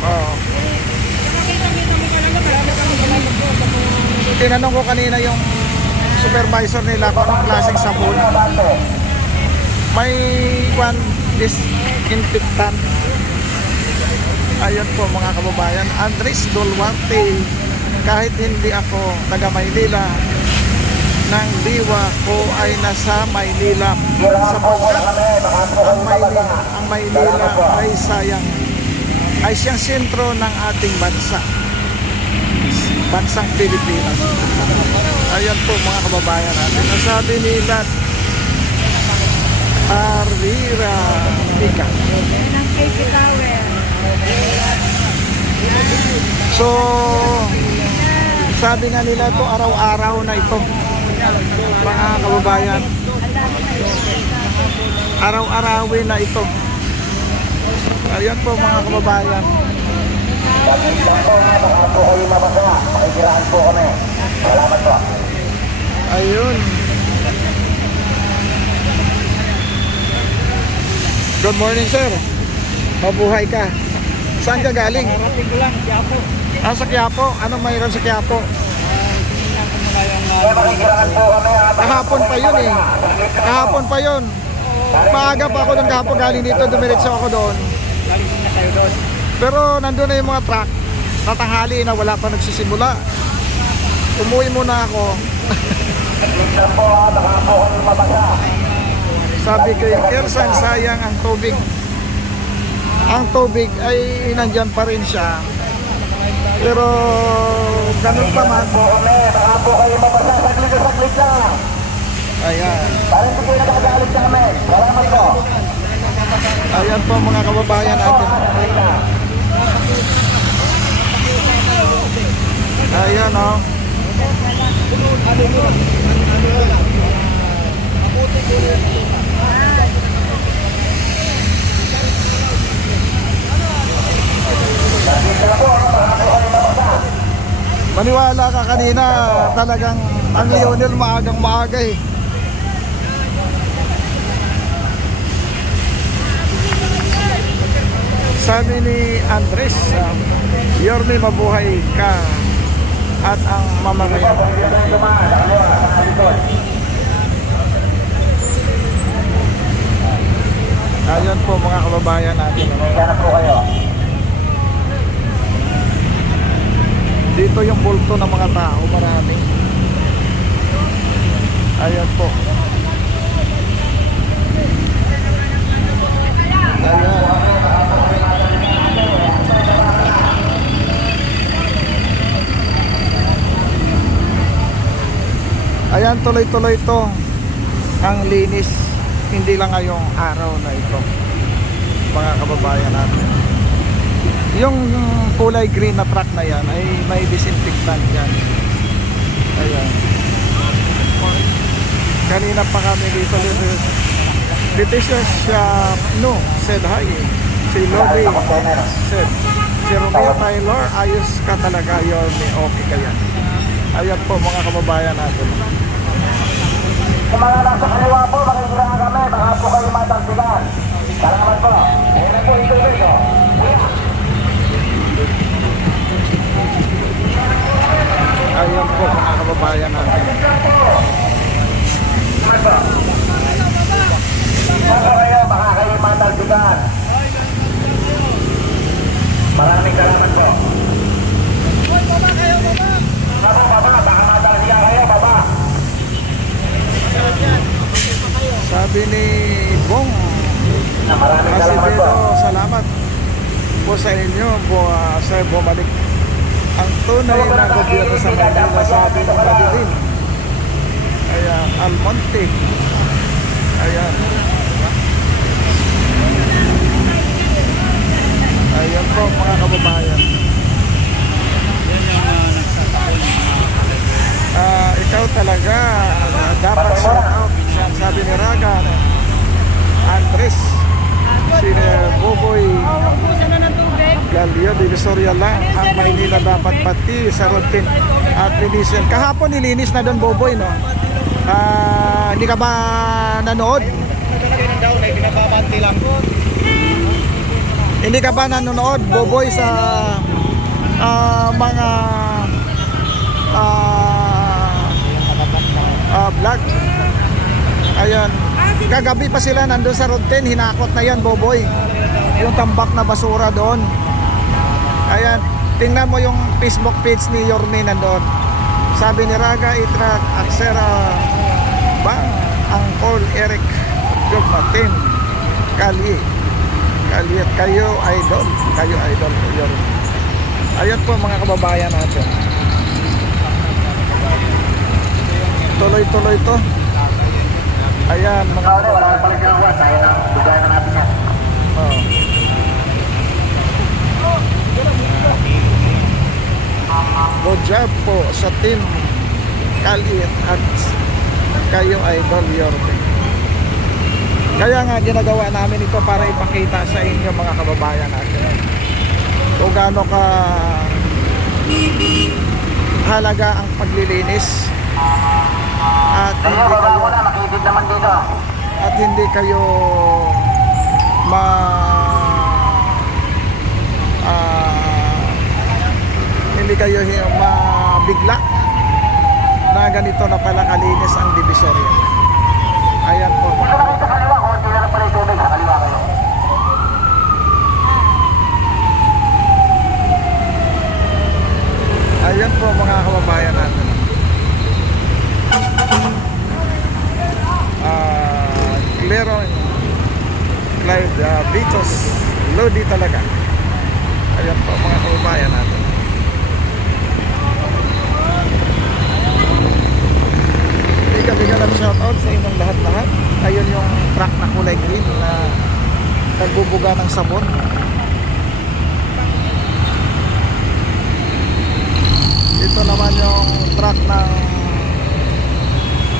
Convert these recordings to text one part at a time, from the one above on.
Oo. Tinanong ko kanina yung supervisor nila kung anong klaseng sabon. May disinfectant. Ayun po mga kababayan, Andres Dolwarte. Kahit hindi ako taga Maynila, ng diwa ko ay nasa Maynila sapagkat ang Maynila ay ay siyang sentro ng ating bansang Pilipinas. Ayan po mga kababayan natin. Nasabi nila Arira Ika. So sabi nga nila to araw-araw na ito mga kababayan, araw-arawin na ito. Ayan po mga kababayan. Ayun. Good morning sir. Mabuhay ka. Saan ka galing? Karating ko lang, Quiapo. Sa Quiapo? Anong mayroon sa Quiapo? Kahapon pa yun eh. Kahapon pa yun. Maaga pa ako ng kahapon, galing dito, dumiretso ako doon. Galing na kayo doon. Pero nandun na yung mga truck sa tanghali na wala pa nagsisimula. Umuwi muna ako. Sabi ko yung Kirsan, sayang ang tubig. Ang tubig ay nandyan pa rin siya. Pero ganun pa man. Ayan. Ayan po mga kababayan natin. Ayan o. Maniwala ka kanina, talagang ang Lionel maagang maaga eh. Sabi ni Andres, Yorme mabuhay ka at ang mamamayan. Ayan po mga kababayan natin. Dito yung bulto ng mga tao, marami. Ayan po. Ayan. Ayan, tuloy-tuloy ito ang linis. Hindi lang ngayong araw na ito, mga kababayan natin. Yung kulay green na truck na yan ay may disinfectant yan. Ayan. Kanina pa kami dito. Leticia no said hi. Si Lobby said, si Romeo Taylor, ayos ka talaga, Yorme, okay ka yan. Ayan po mga kababayan natin. Sa mga nasa kaliwa po, makikiraan kami, baka po kayo matagsigan. Salamat po. Ayan po ito ito. Ayan po mga kababayan natin. Baka kayo, baka kayo matagsigan. Maraming salamat po. Baba kayo, baba! Baba, baka matagsigan kayo, baba. Sabi ni Bong Maraming salamat po. Asibedo, salamat po sa inyo po sa bumalik ang tunay na gobyerno sa Manila, sabi ng Madilin. Ayan, Almonte. Ayan. Ayan po mga kababayan. Ikaw talaga dapat shout out, sabi ni Raga Andres, si Boboy Galio, Divisoria lang ang Maynila dapat pati sa routine at linisin. Kahapon nilinis na doon, Boboy, no? Hindi ka ba nanood? Daw na pinababante lang. Hindi ka ba nanonood, Boboy, sa mga vlog? Ayun. Kagabi pa sila nandun sa Road 10, hinakot na yan, Boboy. Yung tambak na basura doon. Ayan, tingnan mo yung Facebook page ni Yorme nandun. Sabi ni Raga Itrak Aksera ba? Angkol Eric Jogmatin Kali at kayo idol. Kayo idol Yorme. Ayun po mga kababayan natin. Tuloy-tuloy to. Ayan mga Wala na pala ginawa. Tayo na. Bigay na natin yan. oh. Good job po sa team Kali at kayo idol Yorme. Kaya nga ginagawa namin ito para ipakita sa inyo mga kababayan natin kung gaano ka halaga ang paglilinis at Kaya baba mo na. Makikid naman dito. hindi kayo hindi kayo mabigla na ganito na pala kalinis ang Divisoria. Ayan po. Dito na kayo sa kaliwa. Konti na lang pala yung tubig. Sa kaliwa kayo. Ayan po mga kababayan natin. Cleron Clive Vitos Lodi talaga. Ayan po mga kababayan natin. Bigat shoutout sa inyong lahat-lahat. Ayun yung truck na kulay green na nagbubuga ng sabon. Ito naman yung truck ng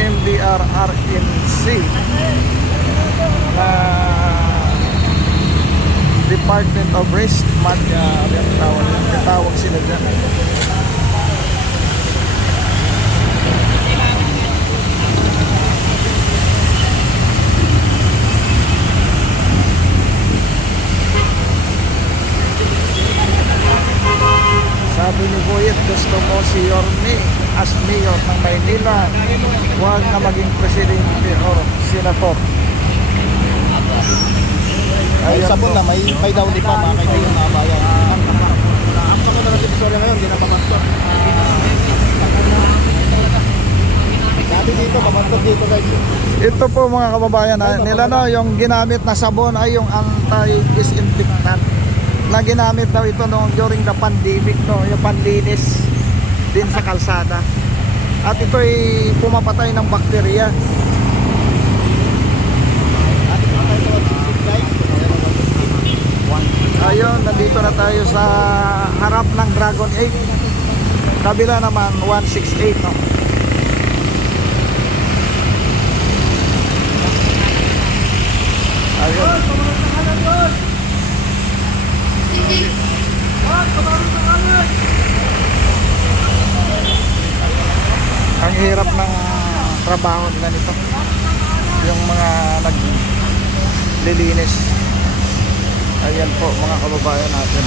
MDRRNC na Department of Waste tawag sila dyan. Sabi ni Boyet, gusto mo si Yorme as mayor ng Maynila, huwag na maging presidente o senator. Ay, sabon na, may daw di pa mga kaibigan na bayan. Ang kami na natin istorya ngayon, hindi na pamantok. Dati dito, pamantok dito guys. Ito po mga kababayan nila no, yung ginamit na sabon ay yung anti-disinfectant na ginamit daw ito noong during the pandemic no, yung panlinis din sa kalsada. At ito ay pumapatay ng bakterya. Ayun, nandito na tayo sa harap ng Dragon 8. Kabila naman 168 no. Ayun. Ang hirap ng trabaho nila nito. Yung mga naglilinis. Ayan po mga kababayan natin.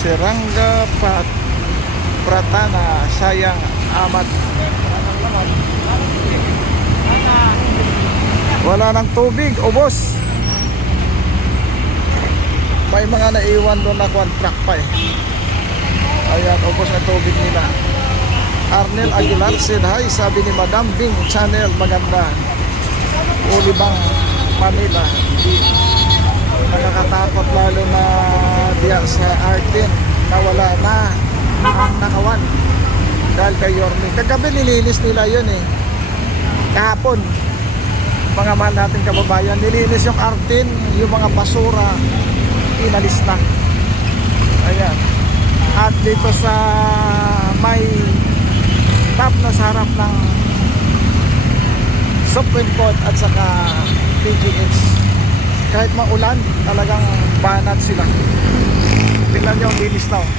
Serangga Pratana Sayang Amat. Wala ng tubig, ubos. May mga naiwan doon na contract pa eh. Ayan, ubos ang tubig nila. Arnel Aguilar said hi, sabi ni Madam Bing Channel, maganda. Ulibang Manila. Nakakatakot lalo na diya sa Artin na wala na ang nakawan dahil kay Yorme. Kagabi nilinis nila yun eh. Kahapon, mga mahal nating kababayan, nilinis yung Artin, yung mga basura inalis na. Ayan. At dito sa may top na sa harap ng Supreme Court at saka PGH, kahit maulan talagang banat sila. Tingnan nyo ang linis na oh.